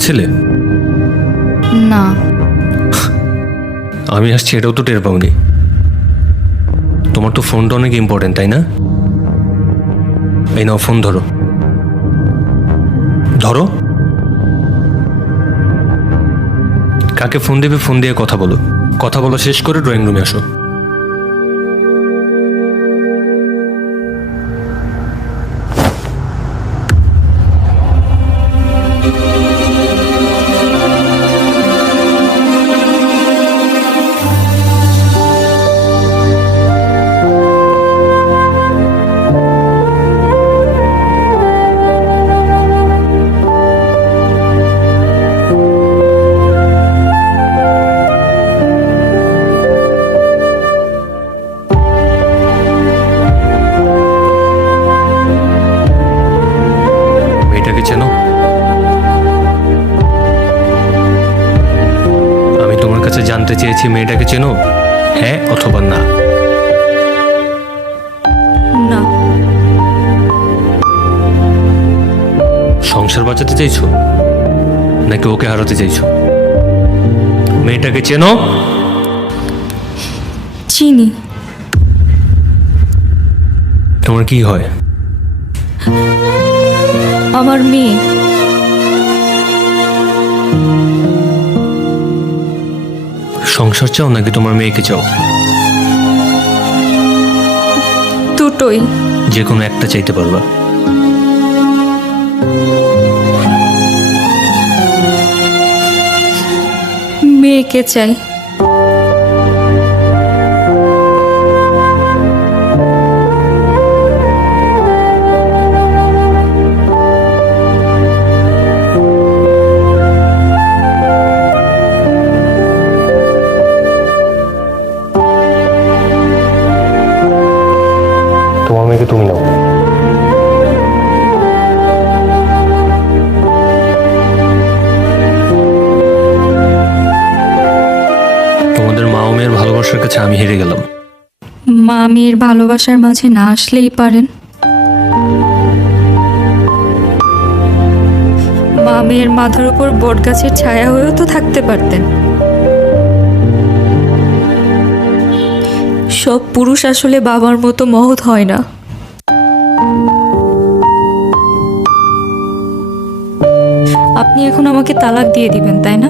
পাচ্ছিলে? না। আমি আসছি এটাও তো টের পাওনি। তোমার তো ফোনটা অনেক ইম্পর্টেন্ট, তাই না? এই নাও ফোন, ধরো ধরো। কাকে ফোন দেবে ফোন দিয়ে কথা বলো। কথা বলা শেষ করে ড্রয়িং রুমে আসো। মেয়েটাকে চেনো? আমি তোমার কাছে জানতে চেয়েছি মেয়েটাকে চেনো, হ্যাঁ অথবা না? না। সংসার বাঁচাতে চাইছো নাকি ওকে হারাতে চাইছো? মেয়েটাকে চেনো? চিনি। তোমার কি হয়? আমার মেয়ে। সংসার চাও নাকি তোমার মেয়েকে চাও? দুটোই। যে কোনো একটা চাইতে পারবা। মেয়েকে চাই। তোমার মেয়েকে তুমি নাও। তোমাদের মা ও মেয়ের ভালোবাসার কাছে আমি হেরে গেলাম। মা মেয়ের ভালোবাসার মাঝে না আসলেই পারেন। মা মেয়ের মাথার উপর বট গাছের ছায়া হয়েও তো থাকতে পারতেন। সব পুরুষ আসলে বাবার মতো মহৎ হয় না। আপনি এখন আমাকে তালাক দিয়ে দিবেন, তাই না?